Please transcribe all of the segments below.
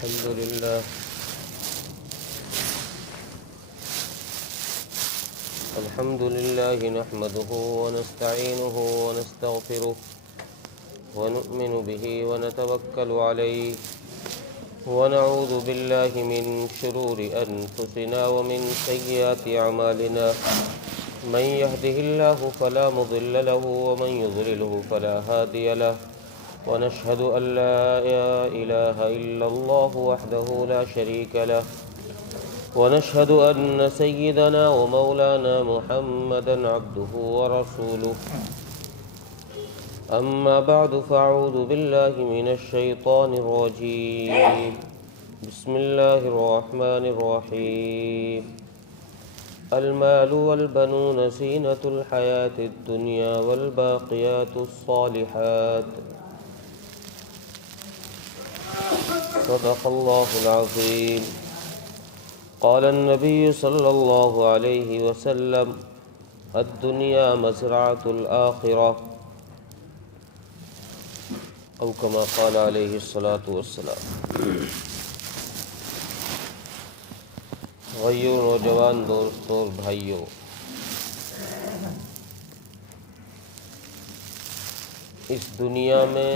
الحمد لله نحمده ونستعينه ونستغفره ونؤمن به ونتوكل عليه ونعوذ بالله من شرور أنفسنا ومن سيئات أعمالنا من يهده الله فلا مضل له ومن يضلله فلا هادي له ونشهد أن لا إله إلا الله وحده لا شريك له ونشهد أن سيدنا ومولانا محمدا عبده ورسوله أما بعد فأعوذ بالله من الشيطان الرجيم بسم الله الرحمن الرحيم المال والبنون زينة الحياة الدنيا والباقيات الصالحات صدق الله العظيم قال النبي صلى الله عليه وسلم الدنيا مزرعة الآخرة أو كما قال عليه الصلاة والسلام۔ بھائیو، نوجوان دوستوں اور بھائیو، اس دنیا میں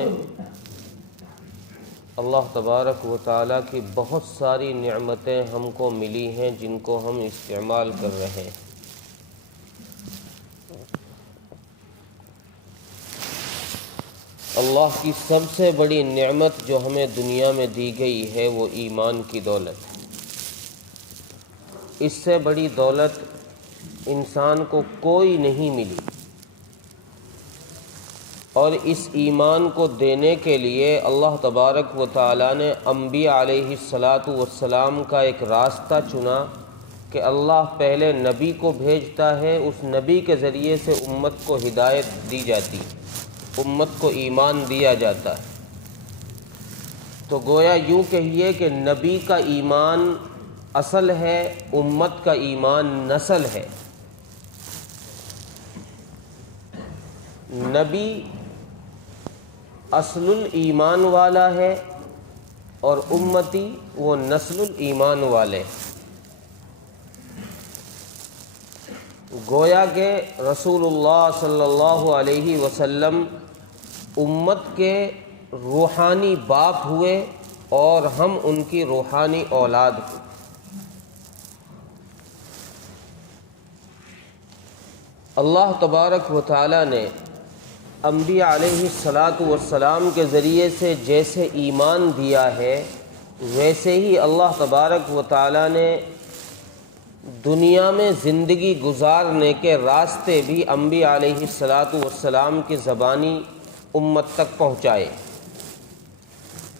اللہ تبارک و تعالیٰ کی بہت ساری نعمتیں ہم کو ملی ہیں جن کو ہم استعمال کر رہے ہیں۔ اللہ کی سب سے بڑی نعمت جو ہمیں دنیا میں دی گئی ہے وہ ایمان کی دولت ہے۔ اس سے بڑی دولت انسان کو کوئی نہیں ملی، اور اس ایمان کو دینے کے لیے اللہ تبارک و تعالیٰ نے انبیاء علیہ السلام کا ایک راستہ چنا کہ اللہ پہلے نبی کو بھیجتا ہے، اس نبی کے ذریعے سے امت کو ہدایت دی جاتی، امت کو ایمان دیا جاتا ہے۔ تو گویا یوں کہیے کہ نبی کا ایمان اصل ہے، امت کا ایمان نسل ہے۔ نبی اصل الایمان والا ہے اور امتی وہ نسل الایمان والے۔ گویا کہ رسول اللہ صلی اللہ علیہ وسلم امت کے روحانی باپ ہوئے اور ہم ان کی روحانی اولاد ہوئے۔ اللہ تبارک و تعالی نے انبیاء علیہ السلام کے ذریعے سے جیسے ایمان دیا ہے، ویسے ہی اللہ تبارک و تعالی نے دنیا میں زندگی گزارنے کے راستے بھی انبیاء علیہ السلام کی زبانی امت تک پہنچائے،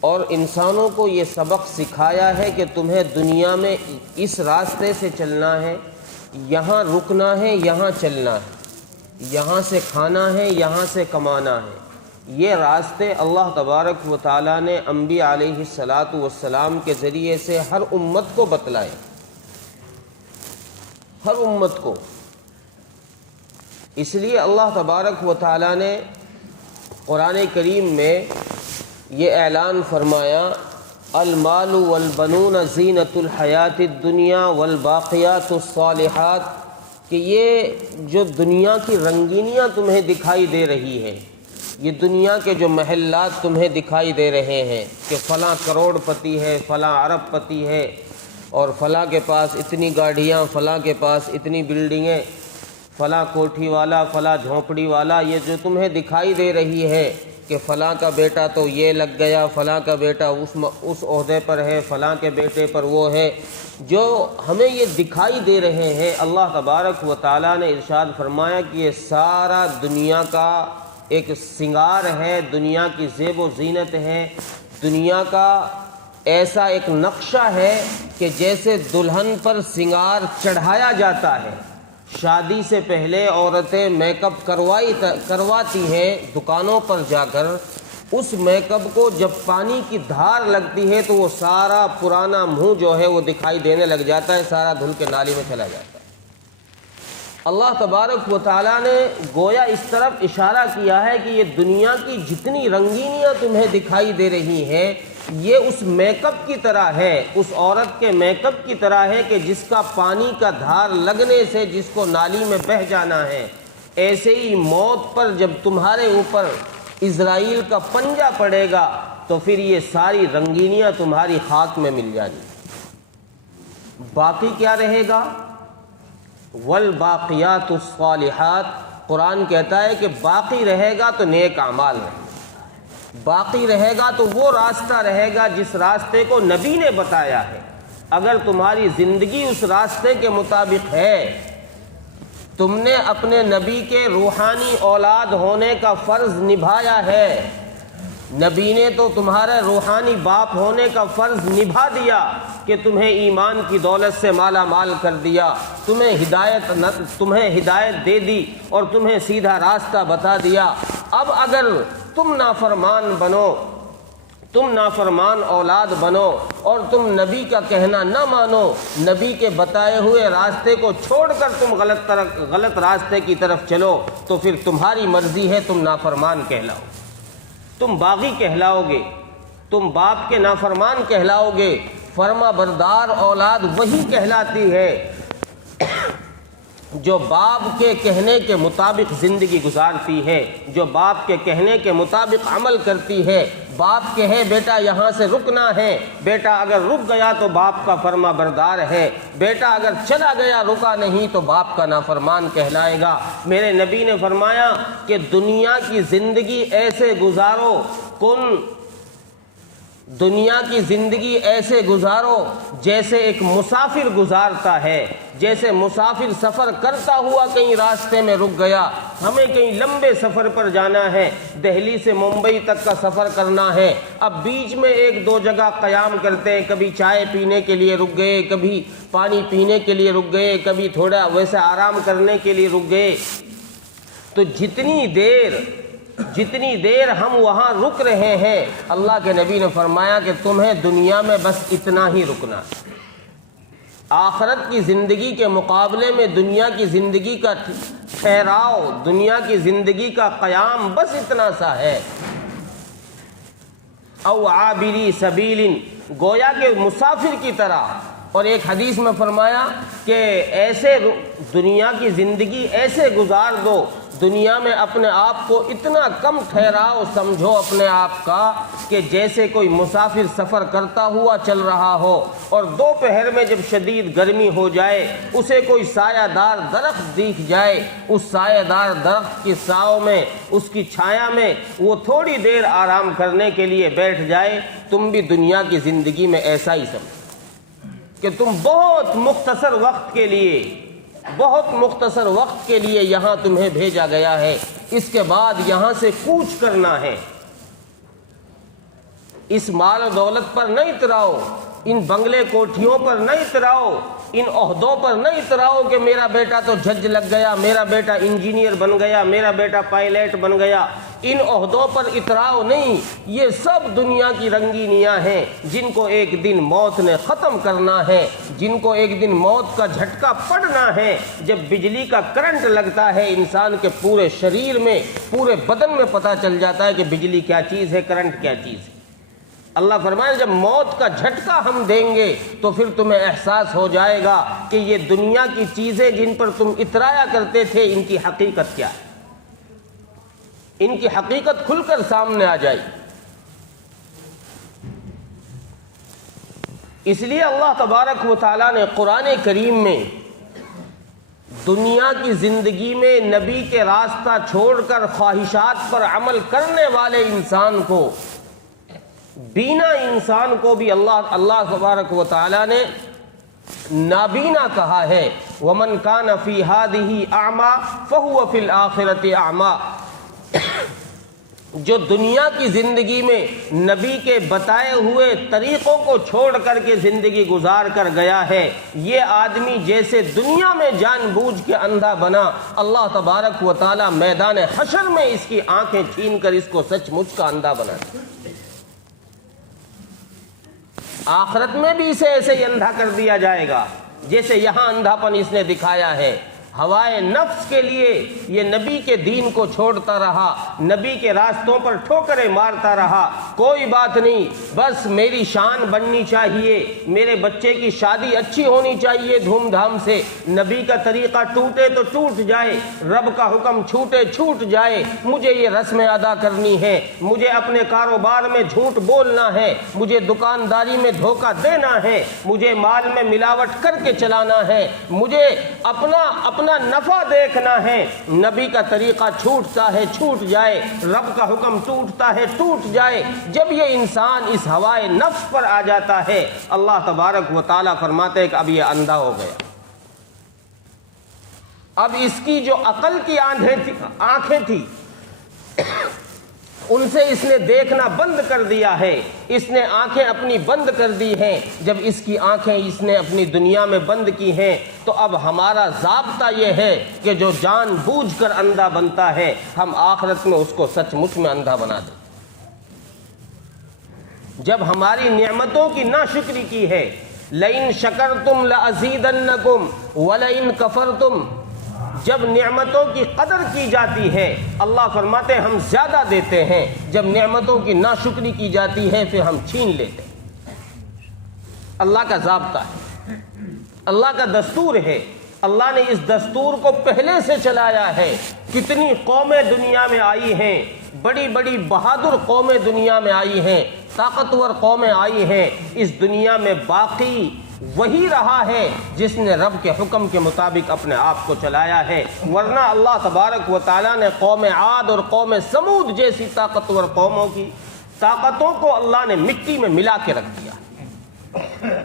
اور انسانوں کو یہ سبق سکھایا ہے کہ تمہیں دنیا میں اس راستے سے چلنا ہے، یہاں رکنا ہے، یہاں چلنا ہے، یہاں سے کھانا ہے، یہاں سے کمانا ہے۔ یہ راستے اللہ تبارک و تعالیٰ نے انبیاء علیہ السلام کے ذریعے سے ہر امت کو بتلائے، ہر امت کو۔ اس لیے اللہ تبارک و تعالیٰ نے قرآن کریم میں یہ اعلان فرمایا المال والبنون زینۃ الحیات الدنیا والباقیات الصالحات، کہ یہ جو دنیا کی رنگینیاں تمہیں دکھائی دے رہی ہیں، یہ دنیا کے جو محلات تمہیں دکھائی دے رہے ہیں کہ فلاں کروڑ پتی ہے، فلاں ارب پتی ہے، اور فلاں کے پاس اتنی گاڑیاں، فلاں کے پاس اتنی بلڈنگیں، فلاں کوٹھی والا، فلاں جھونپڑی والا، یہ جو تمہیں دکھائی دے رہی ہے کہ فلاں کا بیٹا تو یہ لگ گیا، فلاں کا بیٹا اس عہدے پر ہے، فلاں کے بیٹے پر وہ ہے، جو ہمیں یہ دکھائی دے رہے ہیں، اللہ تبارک و تعالیٰ نے ارشاد فرمایا کہ یہ سارا دنیا کا ایک سنگار ہے، دنیا کی زیب و زینت ہے، دنیا کا ایسا ایک نقشہ ہے کہ جیسے دلہن پر سنگار چڑھایا جاتا ہے، شادی سے پہلے عورتیں میک اپ کرواتی ہیں دکانوں پر جا کر، اس میک اپ کو جب پانی کی دھار لگتی ہے تو وہ سارا پرانا منہ جو ہے وہ دکھائی دینے لگ جاتا ہے، سارا دھل کے نالی میں چلا جاتا ہے۔ اللہ تبارک و تعالیٰ نے گویا اس طرف اشارہ کیا ہے کہ یہ دنیا کی جتنی رنگینیاں تمہیں دکھائی دے رہی ہیں، یہ اس میک اپ کی طرح ہے، اس عورت کے میک اپ کی طرح ہے کہ جس کا پانی کا دھار لگنے سے جس کو نالی میں بہہ جانا ہے، ایسے ہی موت پر جب تمہارے اوپر اسرائیل کا پنجہ پڑے گا تو پھر یہ ساری رنگینیاں تمہاری خاک میں مل جانی۔ باقی کیا رہے گا؟ والباقیات الصالحات، قرآن کہتا ہے کہ باقی رہے گا تو نیک اعمال رہے گا، باقی رہے گا تو وہ راستہ رہے گا جس راستے کو نبی نے بتایا ہے۔ اگر تمہاری زندگی اس راستے کے مطابق ہے، تم نے اپنے نبی کے روحانی اولاد ہونے کا فرض نبھایا ہے، نبی نے تو تمہارے روحانی باپ ہونے کا فرض نبھا دیا کہ تمہیں ایمان کی دولت سے مالا مال کر دیا، تمہیں ہدایت دے دی اور تمہیں سیدھا راستہ بتا دیا۔ اب اگر تم نافرمان بنو، تم نافرمان اولاد بنو اور تم نبی کا کہنا نہ مانو، نبی کے بتائے ہوئے راستے کو چھوڑ کر تم غلط راستے کی طرف چلو، تو پھر تمہاری مرضی ہے، تم نافرمان کہلاؤ، تم باغی کہلاؤ گے، تم باپ کے نافرمان کہلاؤ گے۔ فرما بردار اولاد وہی کہلاتی ہے جو باپ کے کہنے کے مطابق زندگی گزارتی ہے، جو باپ کے کہنے کے مطابق عمل کرتی ہے۔ باپ کہے بیٹا یہاں سے رکنا ہے، بیٹا اگر رک گیا تو باپ کا فرما بردار ہے، بیٹا اگر چلا گیا رکا نہیں تو باپ کا نافرمان کہلائے گا۔ میرے نبی نے فرمایا کہ دنیا کی زندگی ایسے گزارو، دنیا کی زندگی ایسے گزارو جیسے ایک مسافر گزارتا ہے، جیسے مسافر سفر کرتا ہوا کہیں راستے میں رک گیا۔ ہمیں کہیں لمبے سفر پر جانا ہے، دہلی سے ممبئی تک کا سفر کرنا ہے، اب بیچ میں ایک دو جگہ قیام کرتے ہیں، کبھی چائے پینے کے لیے رک گئے، کبھی پانی پینے کے لیے رک گئے، کبھی تھوڑا ویسے آرام کرنے کے لیے رک گئے۔ تو جتنی دیر ہم وہاں رک رہے ہیں، اللہ کے نبی نے فرمایا کہ تمہیں دنیا میں بس اتنا ہی رکنا ہے۔ آخرت کی زندگی کے مقابلے میں دنیا کی زندگی کا ٹھہراؤ، دنیا کی زندگی کا قیام بس اتنا سا ہے۔ او عابری سبیل، گویا کہ مسافر کی طرح۔ اور ایک حدیث میں فرمایا کہ ایسے دنیا کی زندگی ایسے گزار دو، دنیا میں اپنے آپ کو اتنا کم ٹھہراؤ سمجھو اپنے آپ کا کہ جیسے کوئی مسافر سفر کرتا ہوا چل رہا ہو، اور دوپہر میں جب شدید گرمی ہو جائے اسے کوئی سایہ دار درخت دکھ جائے، اس سایہ دار درخت کی سائے میں، اس کی چھایا میں وہ تھوڑی دیر آرام کرنے کے لیے بیٹھ جائے۔ تم بھی دنیا کی زندگی میں ایسا ہی سمجھو کہ تم بہت مختصر وقت کے لیے یہاں تمہیں بھیجا گیا ہے، اس کے بعد یہاں سے کوچ کرنا ہے۔ اس مال و دولت پر نہ اتراؤ، ان بنگلے کوٹھیوں پر نہ اتراؤ، ان عہدوں پر نہ اتراؤ کہ میرا بیٹا تو جج لگ گیا، میرا بیٹا انجینئر بن گیا، میرا بیٹا پائلٹ بن گیا۔ ان عہدوں پر اتراؤ نہیں، یہ سب دنیا کی رنگینیاں ہیں جن کو ایک دن موت نے ختم کرنا ہے، جن کو ایک دن موت کا جھٹکا پڑنا ہے۔ جب بجلی کا کرنٹ لگتا ہے انسان کے پورے شریر میں، پورے بدن میں پتہ چل جاتا ہے کہ بجلی کیا چیز ہے، کرنٹ کیا چیز ہے۔ اللہ فرمائے جب موت کا جھٹکا ہم دیں گے تو پھر تمہیں احساس ہو جائے گا کہ یہ دنیا کی چیزیں جن پر تم اترایا کرتے تھے ان کی حقیقت کیا ہے، ان کی حقیقت کھل کر سامنے آ جائے۔ اس لیے اللہ تبارک و تعالیٰ نے قرآن کریم میں دنیا کی زندگی میں نبی کے راستہ چھوڑ کر خواہشات پر عمل کرنے والے انسان کو، بینا انسان کو بھی اللہ تبارک و تعالیٰ نے نابینا کہا ہے۔ وَمَنْ كَانَ فِي هَذِهِ أَعْمَى فَهُوَ فِي الْآخِرَةِ أَعْمَى، جو دنیا کی زندگی میں نبی کے بتائے ہوئے طریقوں کو چھوڑ کر کے زندگی گزار کر گیا ہے، یہ آدمی جیسے دنیا میں جان بوجھ کے اندھا بنا، اللہ تبارک و تعالیٰ میدان حشر میں اس کی آنکھیں چھین کر اس کو سچ مچ کا اندھا بنا دے۔ آخرت میں بھی اسے ایسے ہی اندھا کر دیا جائے گا جیسے یہاں اندھاپن اس نے دکھایا ہے۔ ہوائے نفس کے لیے یہ نبی کے دین کو چھوڑتا رہا، نبی کے راستوں پر ٹھوکریں مارتا رہا، کوئی بات نہیں، بس میری شان بننی چاہیے، میرے بچے کی شادی اچھی ہونی چاہیے دھوم دھام سے، نبی کا طریقہ ٹوٹے تو ٹوٹ جائے، رب کا حکم چھوٹے چھوٹ جائے، مجھے یہ رسمیں ادا کرنی ہے، مجھے اپنے کاروبار میں جھوٹ بولنا ہے، مجھے دکانداری میں دھوکہ دینا ہے، مجھے مال میں ملاوٹ کر کے چلانا ہے، مجھے اپنا نفع دیکھنا ہے۔ نبی کا طریقہ چھوٹتا ہے چھوٹ جائے، رب کا حکم ٹوٹتا ہے ٹوٹ جائے۔ جب یہ انسان اس ہوائے نفس پر آ جاتا ہے، اللہ تبارک و تعالیٰ فرماتے ہیں کہ اب یہ اندھا ہو گیا، اب اس کی جو عقل کی آنکھیں تھی ان سے اس نے دیکھنا بند کر دیا ہے، اس نے آنکھیں اپنی بند کر دی ہیں۔ جب اس کی آنکھیں اس نے اپنی دنیا میں بند کی ہیں تو اب ہمارا ضابطہ یہ ہے کہ جو جان بوجھ کر اندھا بنتا ہے ہم آخرت میں اس کو سچ مچ میں اندھا بنا دیں۔ جب ہماری نعمتوں کی ناشکری کی ہے، لئن شکرتم لازیدنکم ولئن کفرتم، جب نعمتوں کی قدر کی جاتی ہے اللہ فرماتے ہیں ہم زیادہ دیتے ہیں، جب نعمتوں کی ناشکری کی جاتی ہے پھر ہم چھین لیتے ہیں۔ اللہ کا ضابطہ ہے، اللہ کا دستور ہے، اللہ نے اس دستور کو پہلے سے چلایا ہے۔ کتنی قومیں دنیا میں آئی ہیں، بڑی بڑی بہادر قومیں دنیا میں آئی ہیں، طاقتور قومیں آئی ہیں، اس دنیا میں باقی وہی رہا ہے جس نے رب کے حکم کے مطابق اپنے آپ کو چلایا ہے، ورنہ اللہ تبارک و تعالیٰ نے قوم عاد اور قوم سمود جیسی طاقتور قوموں کی طاقتوں کو اللہ نے مٹی میں ملا کے رکھ دیا۔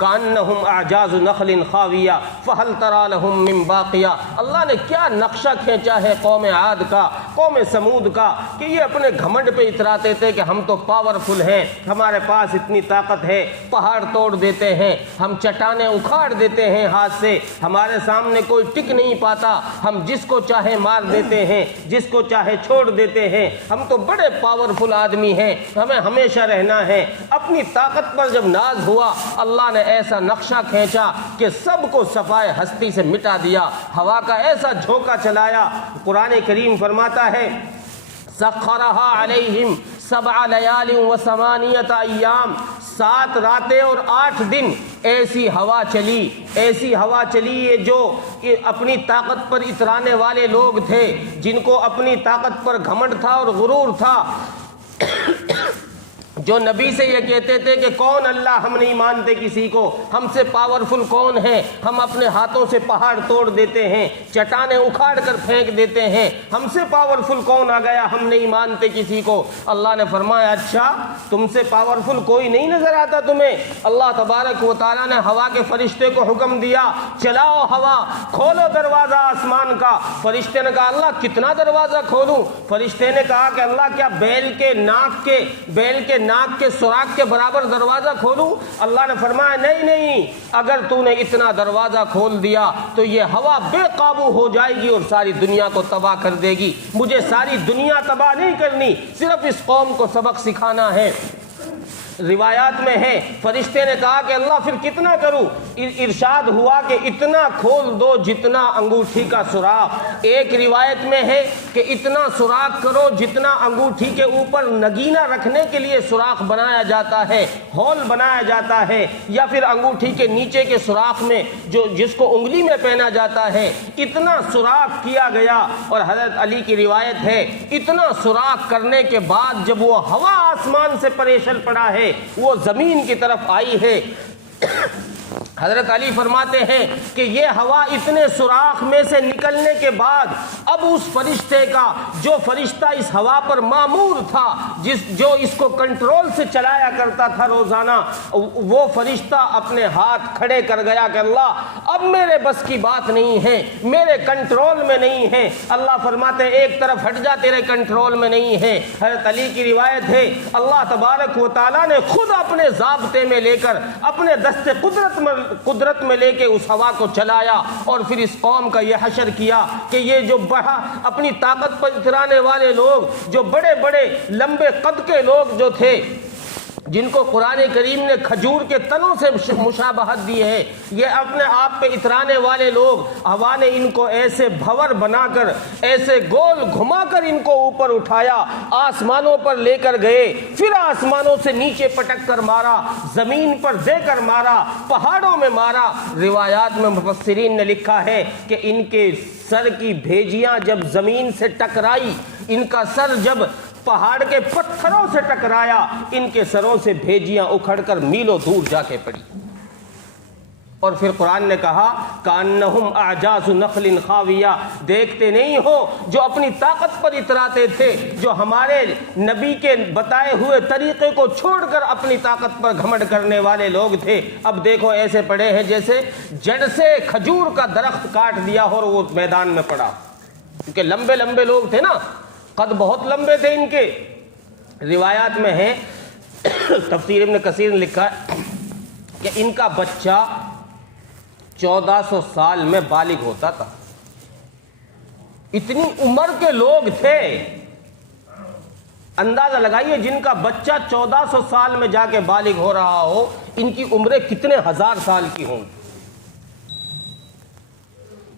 کانہم اعجاز نخل خاویہ فہل تری لہم من باقیہ، اللہ نے کیا نقشہ کھینچا ہے قوم عاد کا، قوم سمود کا، کہ یہ اپنے گھمنڈ پہ اتراتے تھے کہ ہم تو پاورفل ہیں، ہمارے پاس اتنی طاقت ہے، پہاڑ توڑ دیتے ہیں، ہم چٹانیں اکھاڑ دیتے ہیں ہاتھ سے، ہمارے سامنے کوئی ٹک نہیں پاتا، ہم جس کو چاہے مار دیتے ہیں، جس کو چاہے چھوڑ دیتے ہیں، ہم تو بڑے پاورفل آدمی ہیں، ہمیں ہمیشہ رہنا ہے۔ اپنی طاقت پر جب ناز ہوا اللہ نے ایسا نقشہ کھینچا کہ سب کو صفائے ہستی سے مٹا دیا، ہوا کا ایسا جھونکا چلایا۔ قرآن کریم فرماتا ہے سخرها علیہم 7 لیال و 8 ایام، 7 راتیں اور 8 دن ایسی ہوا چلی، ایسی ہوا چلی یہ جو کہ اپنی طاقت پر اترانے والے لوگ تھے، جن کو اپنی طاقت پر گھمنڈ تھا اور غرور تھا، جو نبی سے یہ کہتے تھے کہ کون اللہ، ہم نہیں مانتے کسی کو، ہم سے پاورفل کون ہے، ہم اپنے ہاتھوں سے پہاڑ توڑ دیتے ہیں، چٹانیں اکھاڑ کر پھینک دیتے ہیں، ہم سے پاورفل کون آ گیا، ہم نہیں مانتے کسی کو۔ اللہ نے فرمایا اچھا تم سے پاورفل کوئی نہیں نظر آتا تمہیں؟ اللہ تبارک و تعالیٰ نے ہوا کے فرشتے کو حکم دیا چلاؤ ہوا، کھولو دروازہ آسمان کا۔ فرشتے نے کہا اللہ کتنا دروازہ کھولوں؟ فرشتے نے کہا کہ اللہ کیا بیل کے ناک کے سوراخ کے برابر دروازہ کھولوں؟ اللہ نے فرمایا نہیں، اگر تو نے اتنا دروازہ کھول دیا تو یہ ہوا بے قابو ہو جائے گی اور ساری دنیا کو تباہ کر دے گی۔ مجھے ساری دنیا تباہ نہیں کرنی، صرف اس قوم کو سبق سکھانا ہے۔ روایات میں ہے فرشتے نے کہا کہ اللہ پھر کتنا کروں؟ ارشاد ہوا کہ اتنا کھول دو جتنا انگوٹھی کا سوراخ۔ ایک روایت میں ہے کہ اتنا سوراخ کرو جتنا انگوٹھی کے اوپر نگینہ رکھنے کے لیے سوراخ بنایا جاتا ہے، ہول بنایا جاتا ہے، یا پھر انگوٹھی کے نیچے کے سوراخ میں جس کو انگلی میں پہنا جاتا ہے، اتنا سوراخ کیا گیا۔ اور حضرت علی کی روایت ہے اتنا سوراخ کرنے کے بعد جب وہ ہوا آسمان سے پریشر پڑا ہے، وہ زمین کی طرف آئی ہے، حضرت علی فرماتے ہیں کہ یہ ہوا اتنے سوراخ میں سے نکلنے کے بعد اب اس فرشتے کا، جو فرشتہ اس ہوا پر مامور تھا، جو اس کو کنٹرول سے چلایا کرتا تھا روزانہ، وہ فرشتہ اپنے ہاتھ کھڑے کر گیا کہ اللہ اب میرے بس کی بات نہیں ہے، میرے کنٹرول میں نہیں ہے۔ اللہ فرماتے ہیں ایک طرف ہٹ جا، تیرے کنٹرول میں نہیں ہے۔ حضرت علی کی روایت ہے اللہ تبارک و تعالیٰ نے خود اپنے ضابطے میں لے کر، اپنے دست قدرت میں لے کے اس ہوا کو چلایا، اور پھر اس قوم کا یہ حشر کیا کہ یہ جو اپنی طاقت پر اترانے والے لوگ، جو بڑے بڑے لمبے قد کے لوگ جو تھے، جن کو قرآن کریم نے کھجور کے تنوں سے مشابہت دی ہے، یہ اپنے آپ پہ اترانے والے لوگ، ہوا نے ان کو ایسے بھور بنا کر، ایسے گول گھما کر ان کو اوپر اٹھایا، آسمانوں پر لے کر گئے، پھر آسمانوں سے نیچے پٹک کر مارا، زمین پر دے کر مارا، پہاڑوں میں مارا۔ روایات میں مفسرین نے لکھا ہے کہ ان کے سر کی بھیجیاں جب زمین سے ٹکرائی، ان کا سر جب پہاڑ کے پتھروں سے ٹکرایا، ان کے سروں سے بھیجیاں اکھڑ کر میلوں دور جا کے پڑی۔ اور پھر قرآن نے کہا کأنہم اعجاز نخل خاویہ، دیکھتے نہیں ہو جو اپنی طاقت پر اتراتے تھے، جو ہمارے نبی کے بتائے ہوئے طریقے کو چھوڑ کر اپنی طاقت پر گھمنڈ کرنے والے لوگ تھے، اب دیکھو ایسے پڑے ہیں جیسے جڑ سے کھجور کا درخت کاٹ دیا اور وہ میدان میں پڑا۔ کیونکہ لمبے لمبے لوگ تھے نا، قد بہت لمبے تھے ان کے۔ روایات میں ہے، تفسیر ابن کثیر نے لکھا ہے کہ ان کا بچہ 1400 سال میں بالغ ہوتا تھا، اتنی عمر کے لوگ تھے۔ اندازہ لگائیے جن کا بچہ 1400 سال میں جا کے بالغ ہو رہا ہو، ان کی عمریں کتنے ہزار سال کی ہوں۔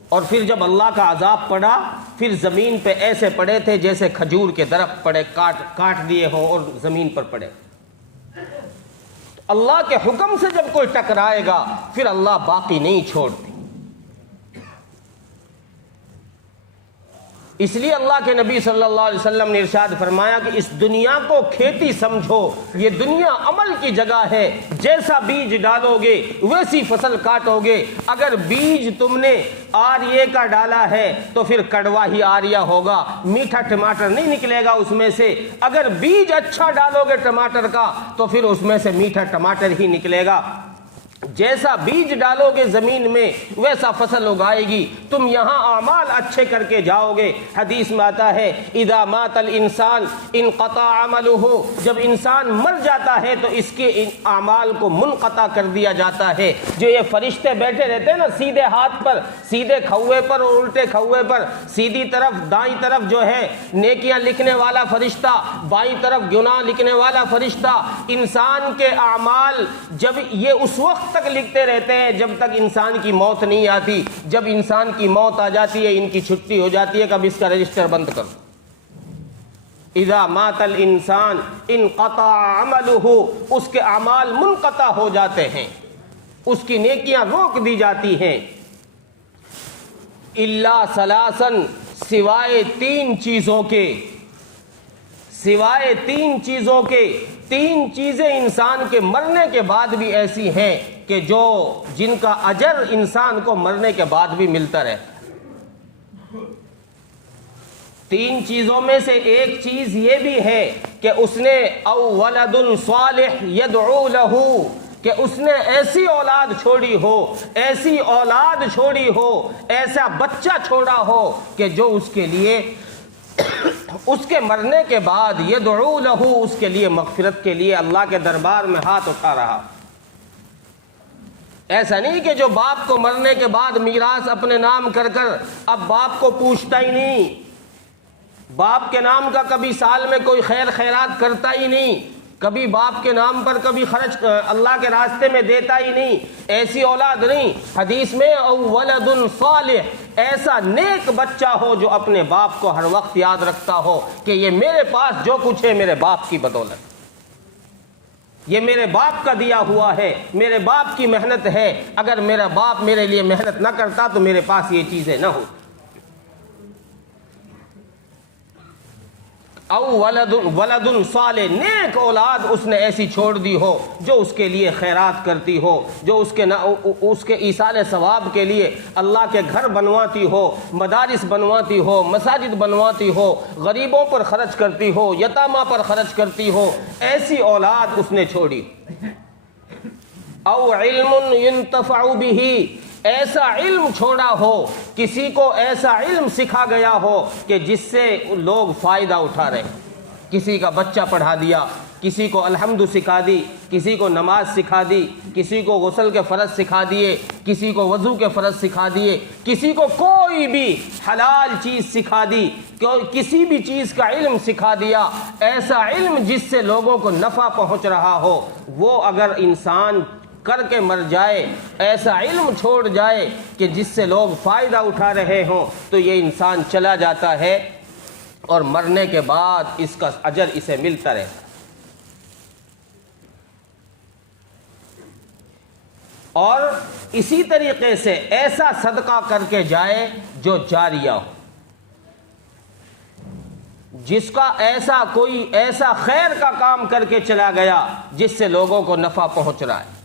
اور پھر جب اللہ کا عذاب پڑا، پھر زمین پہ ایسے پڑے تھے جیسے کھجور کے درخت پڑے، کاٹ دیے ہوں اور زمین پر پڑے۔ اللہ کے حکم سے جب کوئی ٹکرائے گا پھر اللہ باقی نہیں چھوڑتے۔ اس لیے اللہ کے نبی صلی اللہ علیہ وسلم نے ارشاد فرمایا کہ اس دنیا کو کھیتی سمجھو، یہ دنیا عمل کی جگہ ہے، جیسا بیج ڈالو گے ویسی فصل کاٹو گے۔ اگر بیج تم نے آریے کا ڈالا ہے تو پھر کڑوا ہی آریہ ہوگا، میٹھا ٹماٹر نہیں نکلے گا اس میں سے۔ اگر بیج اچھا ڈالو گے ٹماٹر کا تو پھر اس میں سے میٹھا ٹماٹر ہی نکلے گا۔ جیسا بیج ڈالو گے زمین میں ویسا فصل اگائے گی۔ تم یہاں اعمال اچھے کر کے جاؤ گے۔ حدیث میں آتا ہے اذا مات الانسان انقطع عملہ، جب انسان مر جاتا ہے تو اس کے اعمال کو منقطع کر دیا جاتا ہے۔ جو یہ فرشتے بیٹھے رہتے ہیں نا سیدھے ہاتھ پر، سیدھے کھوے پر اور الٹے کھوے پر، سیدھی طرف دائیں طرف جو ہے نیکیاں لکھنے والا فرشتہ، بائیں طرف گناہ لکھنے والا فرشتہ، انسان کے اعمال جب یہ اس وقت تک لکھتے رہتے ہیں جب تک انسان کی موت نہیں آتی۔ جب انسان کی موت آ جاتی ہے ان کی چھٹی ہو جاتی ہے کہ اب اس کا رجسٹر بند کرو۔ اذا مات الانسان انقطع عملہ، اس کے اعمال منقطع ہو جاتے ہیں، اس کی نیکیاں روک دی جاتی ہیں۔ الا ثلاثا، سوائے تین چیزوں کے، سوائے تین چیزوں کے۔ تین چیزیں انسان کے مرنے کے بعد بھی ایسی ہیں کہ جن کا اجر انسان کو مرنے کے بعد بھی ملتا رہتا۔ تین چیزوں میں سے ایک چیز یہ بھی ہے کہ اس نے او ولد صالح یدعو لہ، کہ اس نے ایسی اولاد چھوڑی ہو، ایسی اولاد چھوڑی ہو، ایسا بچہ چھوڑا ہو کہ جو اس کے لیے اس کے مرنے کے بعد یدعو لہ، اس کے لیے مغفرت کے لیے اللہ کے دربار میں ہاتھ اٹھا رہا۔ ایسا نہیں کہ جو باپ کو مرنے کے بعد میراث اپنے نام کر کر اب باپ کو پوچھتا ہی نہیں، باپ کے نام کا کبھی سال میں کوئی خیر خیرات کرتا ہی نہیں، کبھی باپ کے نام پر کبھی خرچ اللہ کے راستے میں دیتا ہی نہیں، ایسی اولاد نہیں۔ حدیث میں او ولد صالح، ایسا نیک بچہ ہو جو اپنے باپ کو ہر وقت یاد رکھتا ہو کہ یہ میرے پاس جو کچھ ہے میرے باپ کی بدولت، یہ میرے باپ کا دیا ہوا ہے، میرے باپ کی محنت ہے، اگر میرا باپ میرے لیے محنت نہ کرتا تو میرے پاس یہ چیزیں نہ ہو۔ او ولد صالح، نیک اولاد اس نے ایسی چھوڑ دی ہو جو اس کے لیے خیرات کرتی ہو، جو اس کے ایصال ثواب کے لیے اللہ کے گھر بنواتی ہو، مدارس بنواتی ہو، مساجد بنواتی ہو، غریبوں پر خرچ کرتی ہو، یتامہ پر خرچ کرتی ہو، ایسی اولاد اس نے چھوڑی۔ او علم ينتفع به، ایسا علم چھوڑا ہو، کسی کو ایسا علم سکھا گیا ہو کہ جس سے لوگ فائدہ اٹھا رہے ہیں۔ کسی کا بچہ پڑھا دیا، کسی کو الحمد سکھا دی، کسی کو نماز سکھا دی، کسی کو غسل کے فرض سکھا دیے، کسی کو وضو کے فرض سکھا دیے، کسی کو کوئی بھی حلال چیز سکھا دی، کسی بھی چیز کا علم سکھا دیا، ایسا علم جس سے لوگوں کو نفع پہنچ رہا ہو، وہ اگر انسان کر کے مر جائے، ایسا علم چھوڑ جائے کہ جس سے لوگ فائدہ اٹھا رہے ہوں، تو یہ انسان چلا جاتا ہے اور مرنے کے بعد اس کا اجر اسے ملتا رہتا۔ اور اسی طریقے سے ایسا صدقہ کر کے جائے جو جاریہ ہو، جس کا ایسا کوئی ایسا خیر کا کام کر کے چلا گیا جس سے لوگوں کو نفع پہنچ رہا ہے۔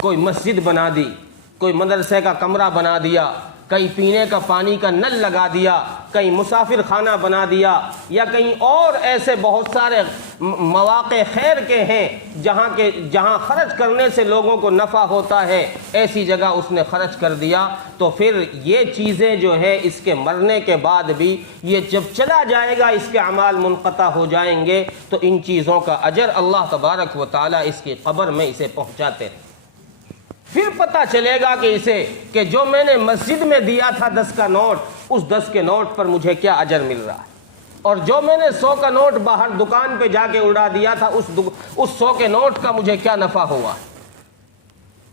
کوئی مسجد بنا دی، کوئی مدرسے کا کمرہ بنا دیا، کہیں پینے کا پانی کا نل لگا دیا، کہیں مسافر خانہ بنا دیا، یا کہیں اور ایسے بہت سارے مواقع خیر کے ہیں جہاں خرچ کرنے سے لوگوں کو نفع ہوتا ہے، ایسی جگہ اس نے خرچ کر دیا، تو پھر یہ چیزیں جو ہے اس کے مرنے کے بعد بھی، یہ جب چلا جائے گا اس کے اعمال منقطع ہو جائیں گے، تو ان چیزوں کا اجر اللہ تبارک و تعالیٰ اس کی قبر میں اسے پہنچاتے ہیں۔ پھر پتہ چلے گا کہ جو میں نے مسجد میں دیا تھا 10 کا نوٹ، اس 10 کے نوٹ پر مجھے کیا اجر مل رہا ہے، اور جو میں نے 100 کا نوٹ باہر دکان پہ جا کے اڑا دیا تھا، اس 100 کے نوٹ کا مجھے کیا نفع ہوا۔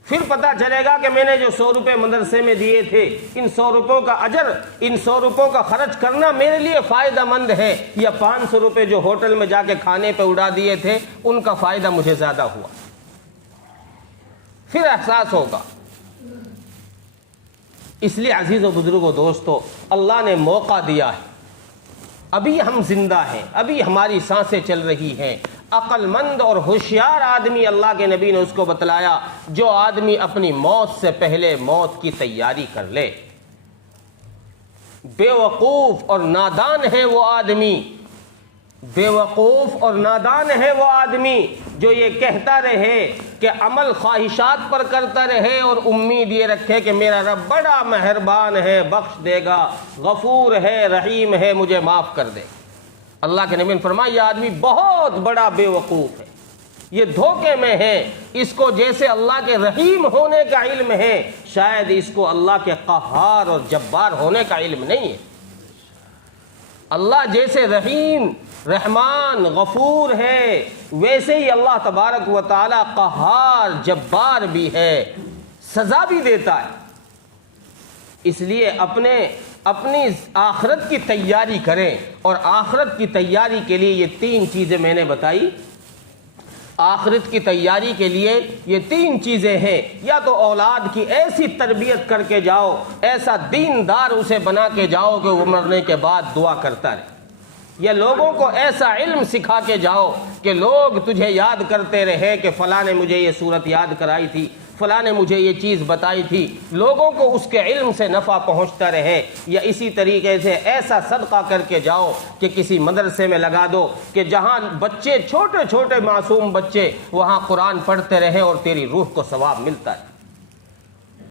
پھر پتہ چلے گا کہ میں نے جو 100 روپے مدرسے میں دیے تھے، ان 100 روپوں کا اجر، ان 100 روپوں کا خرچ کرنا میرے لیے فائدہ مند ہے، یا 500 روپے جو ہوٹل میں جا کے کھانے پہ اڑا دیے تھے ان کا فائدہ مجھے زیادہ ہوا۔ پھر احساس ہوگا۔ اس لیے عزیز و بزرگوں دوستو، اللہ نے موقع دیا ہے، ابھی ہم زندہ ہیں، ابھی ہماری سانسیں چل رہی ہیں۔ عقل مند اور ہوشیار آدمی، اللہ کے نبی نے اس کو بتلایا، جو آدمی اپنی موت سے پہلے موت کی تیاری کر لے۔ بے وقوف اور نادان ہے وہ آدمی، بے وقوف اور نادان ہے وہ آدمی جو یہ کہتا رہے کہ عمل خواہشات پر کرتا رہے اور امید یہ رکھے کہ میرا رب بڑا مہربان ہے، بخش دے گا، غفور ہے، رحیم ہے، مجھے معاف کر دے۔ اللہ کے نبی نے فرمایا یہ آدمی بہت بڑا بے وقوف ہے، یہ دھوکے میں ہے، اس کو جیسے اللہ کے رحیم ہونے کا علم ہے، شاید اس کو اللہ کے قہار اور جبار ہونے کا علم نہیں ہے۔ اللہ جیسے رحیم، رحمان، غفور ہے، ویسے ہی اللہ تبارک و تعالی قہار، جبار بھی ہے، سزا بھی دیتا ہے۔ اس لیے اپنی آخرت کی تیاری کریں، اور آخرت کی تیاری کے لیے یہ 3 چیزیں میں نے بتائی۔ آخرت کی تیاری کے لیے یہ 3 چیزیں ہیں، یا تو اولاد کی ایسی تربیت کر کے جاؤ، ایسا دیندار اسے بنا کے جاؤ کہ وہ مرنے کے بعد دعا کرتا رہے، یا لوگوں کو ایسا علم سکھا کے جاؤ کہ لوگ تجھے یاد کرتے رہے کہ فلاں نے مجھے یہ صورت یاد کرائی تھی، فلاں نے مجھے یہ چیز بتائی تھی، لوگوں کو اس کے علم سے نفع پہنچتا رہے۔ یا اسی طریقے سے ایسا صدقہ کر کے جاؤ کہ کسی مدرسے میں لگا دو کہ جہاں بچے، چھوٹے چھوٹے معصوم بچے، وہاں قرآن پڑھتے رہے اور تیری روح کو ثواب ملتا ہے۔